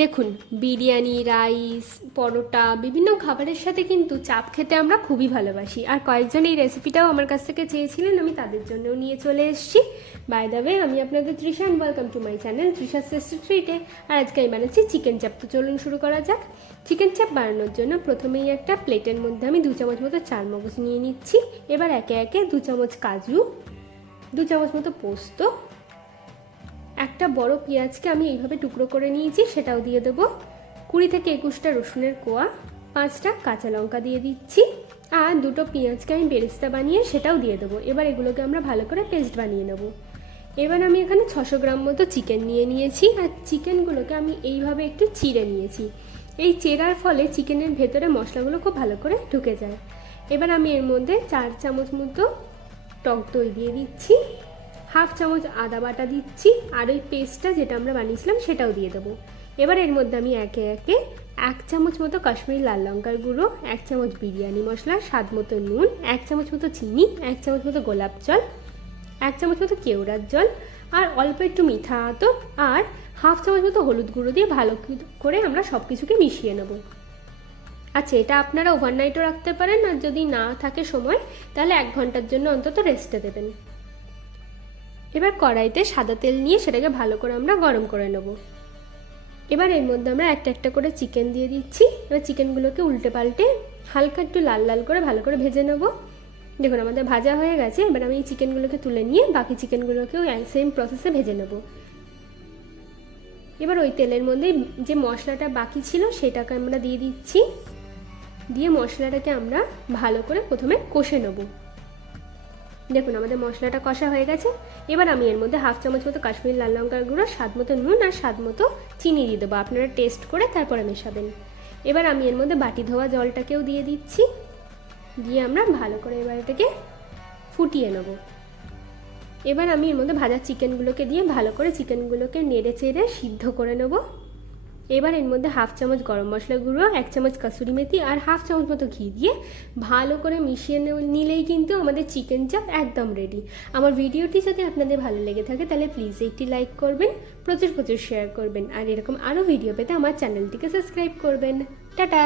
দেখুন, বিরিয়ানি, রাইস, পরোটা বিভিন্ন খাবারের সাথে কিন্তু চাপ খেতে আমরা খুবই ভালোবাসি। আর কয়েকজন এই রেসিপিটাও আমার কাছ থেকে চেয়েছিলেন, আমি তাদের জন্যও নিয়ে চলে এসেছি। বাই দ্য ওয়ে, আমি আপনাদের Trisha, and welcome to my channel Trisha's tasty ট্রিটে। আর আজকে আমি বানাচ্ছি চিকেন চাপ। তো চলুন শুরু করা যাক। চিকেন চাপ বানানোর জন্য প্রথমেই একটা প্লেটের মধ্যে আমি 2 চামচ মতো চারমগজ নিয়ে নিচ্ছি। এবার একে একে 2 চামচ কাজু, 2 চামচ মতো পোস্ত, একটা বড় পেঁয়াজকে আমি এইভাবে টুকরো করে নিয়েছি, সেটাও দিয়ে দেবো। 20 থেকে 21টা রসুনের কোয়া, 5টা কাঁচা লঙ্কা দিয়ে দিচ্ছি, আর 2টো পেঁয়াজকে আমি বেরেস্তা বানিয়ে সেটাও দিয়ে দেবো। এবার এগুলোকে আমরা ভালো করে পেস্ট বানিয়ে নেব। এবার আমি এখানে 600 গ্রাম মতো চিকেন নিয়ে নিয়েছি, আর চিকেনগুলোকে আমি এইভাবে একটু চিড়ে নিয়েছি। এই চেরার ফলে চিকেনের ভেতরে মশলাগুলো খুব ভালো করে ঢুকে যায়। এবার আমি এর মধ্যে 4 চামচ মতো টক দই দিয়ে দিচ্ছি, 1/2 চামচ আদা বাটা দিচ্ছি, আর ওই পেস্টটা যেটা আমরা বানিয়েছিলাম সেটাও দিয়ে দেবো। এবার এর মধ্যে আমি একে একে 1 চামচ মতো কাশ্মীরি লাল লঙ্কার গুঁড়ো, 1 চামচ বিরিয়ানি মশলা, স্বাদ মতো নুন, 1 চামচ মতো চিনি, 1 চামচ মতো গোলাপ জল, 1 চামচ মতো কেওড়ার জল, আর অল্প একটু মিঠা আতর, আর 1/2 চামচ মতো হলুদ গুঁড়ো দিয়ে ভালো করে আমরা সব কিছুকে মিশিয়ে নেব। আচ্ছা, এটা আপনারা ওভারনাইটও রাখতে পারেন, আর যদি না থাকে সময় তাহলে 1 ঘন্টার জন্য অন্তত রেস্টে দেবেন। এবার কড়াইতে সাদা তেল নিয়ে সেটাকে ভালো করে আমরা গরম করে নেব। এবার এর মধ্যে আমরা একটা একটা করে চিকেন দিয়ে দিচ্ছি। এবার চিকেনগুলোকে উল্টে পাল্টে হালকা একটু লাল লাল করে ভালো করে ভেজে নেব। দেখুন, আমাদের ভাজা হয়ে গেছে। এবার আমি এই চিকেনগুলোকে তুলে নিয়ে বাকি চিকেনগুলোকেও সেম প্রসেসে ভেজে নেব। এবার ওই তেলের মধ্যে যে মশলাটা বাকি ছিল সেটাকে আমরা দিয়ে দিচ্ছি, দিয়ে মশলাটাকে আমরা ভালো করে প্রথমে কষে নেব। দেখুন, আমাদের মশলাটা কষা হয়ে গেছে। এবার আমি এর মধ্যে 1/2 চামচ মতো কাশ্মীরি লাল লঙ্কার গুঁড়ো, স্বাদ মতো নুন, আর স্বাদ মতো চিনি দিয়ে দেবো। আপনারা টেস্ট করে তারপরে মেশাবেন। এবার আমি এর মধ্যে বাটি ধোয়া জলটাকেও দিয়ে দিচ্ছি, দিয়ে আমরা ভালো করে এবার এটাকে ফুটিয়ে নেব। এবার আমি এর মধ্যে ভাজা চিকেনগুলোকে দিয়ে ভালো করে চিকেনগুলোকে নেড়ে চেড়ে সিদ্ধ করে নেব। এবার এর মধ্যে 1/2 চামচ গরম মশলা গুঁড়ো, 1 চামচ কাসুরি মেথি, আর 1/2 চামচ মতো ঘি দিয়ে ভালো করে মিশিয়ে নিলেই কিন্তু আমাদের চিকেন চাপ একদম রেডি। আমার ভিডিওটি যদি আপনাদের ভালো লেগে থাকে তাহলে প্লিজ একটি লাইক করবেন, প্রচুর প্রচুর শেয়ার করবেন, আর এরকম আরও ভিডিও পেতে আমার চ্যানেলটিকে সাবস্ক্রাইব করবেন। টাটা।